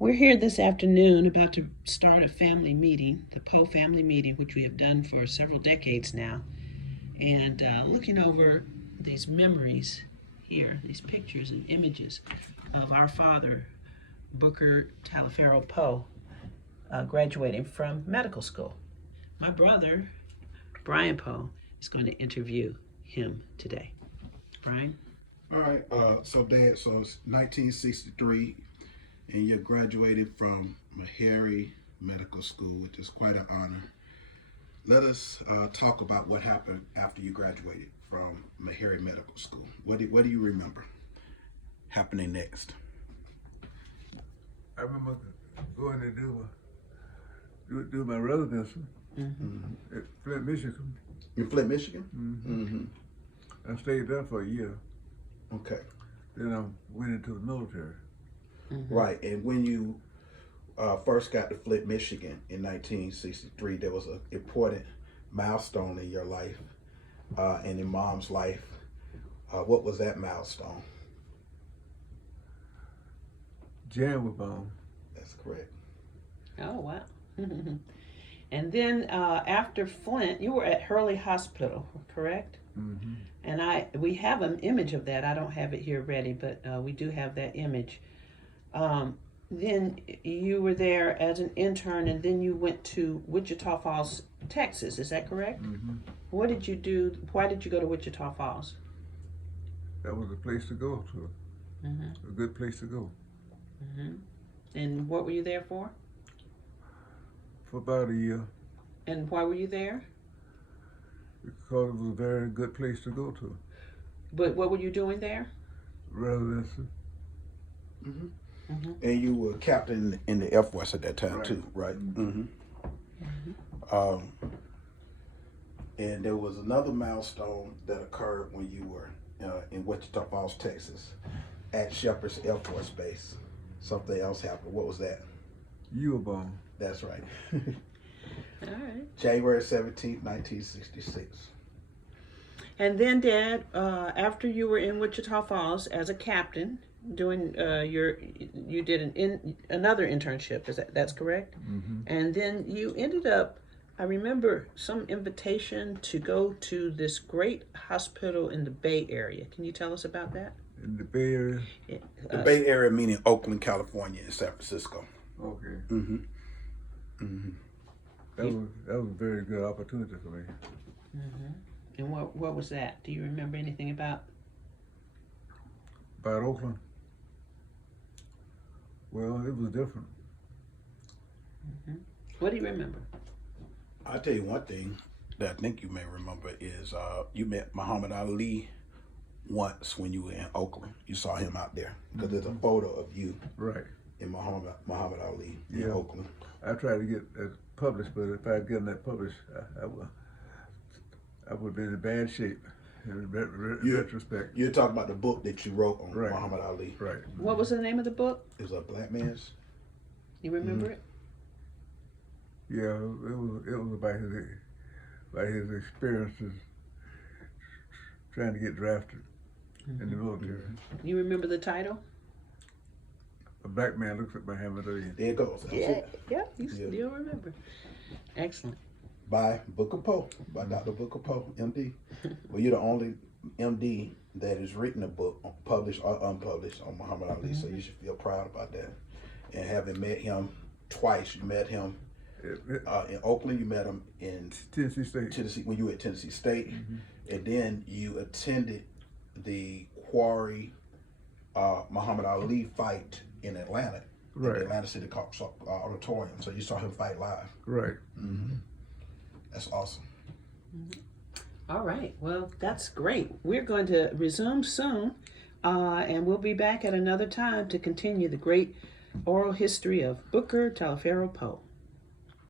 We're here this afternoon about to start a family meeting, the Poe family meeting, which we have done for several decades now, and looking over these memories here, these pictures and images of our father, Booker Taliaferro Poe, graduating from medical school. My brother, Brian Poe, is going to interview him today. Brian? All right. So Dad, so it's 1963, and you graduated from Meharry Medical School, which is quite an honor. Let us talk about what happened after you graduated from Meharry Medical School. What do you remember happening next? I remember going to do my residency at Flint, Michigan. In Flint, Michigan? I stayed there for a year. Okay. Then I went into the military. Right. And when you first got to Flint, Michigan in 1963, there was an important milestone in your life and in Mom's life. What was that milestone? Jan was born. That's correct. Oh, wow. And then after Flint, you were at Hurley Hospital, correct? Mm-hmm. And we have an image of that. I don't have it here ready, but we do have that image. Then you were there as an intern, and then you went to Wichita Falls, Texas. Is that correct? Mm-hmm. What did you do? Why did you go to Wichita Falls? That was a place to go to. A good place to go. And what were you there for? For about a year. And why were you there? Because it was a very good place to go to. But what were you doing there? Residency. And you were captain in the Air Force at that time, Right. too, right? And there was another milestone that occurred when you were in Wichita Falls, Texas, at Shepherd's Air Force Base. Something else happened. What was that? You were born. That's right. All right. January 17th, 1966. And then, Dad, after you were in Wichita Falls as a captain, doing you did another internship. That's correct? And then you ended up. I remember some invitation to go to this great hospital in the Bay Area. Can you tell us about that? In the Bay Area? The Bay Area meaning Oakland, California, and San Francisco. Okay. That was a very good opportunity for me. And what was that? Do you remember anything about? About Oakland? Well, it was different. What do you remember? I'll tell you one thing that I think you may remember is you met Muhammad Ali once when you were in Oakland. You saw him out there because there's a photo of you Right. in Muhammad Ali in Yeah. Oakland. I tried to get that published, but if I had gotten that published, I would have been in bad shape in retrospect. You're talking about the book that you wrote on Right. Muhammad Ali. Right. What was the name of the book? It was a black man's. You remember it? Yeah, it was about his experiences trying to get drafted in the military. You remember the title? A black man looks at Muhammad Ali. There it goes. That's it. Yeah. You still remember. Excellent. By Booker Poe, by Dr. Booker Poe, MD. Well, you're the only MD that has written a book, published or unpublished, on Muhammad Ali, so you should feel proud about that. And having met him twice, you met him in Oakland, you met him in Tennessee State. Tennessee when you were at Tennessee State, and then you attended the Quarry Muhammad Ali fight in Atlanta, at Right. the Atlanta City Auditorium. So you saw him fight live. Right. That's awesome. All right. Well, that's great. We're going to resume soon, and we'll be back at another time to continue the great oral history of Booker Taliaferro Poe.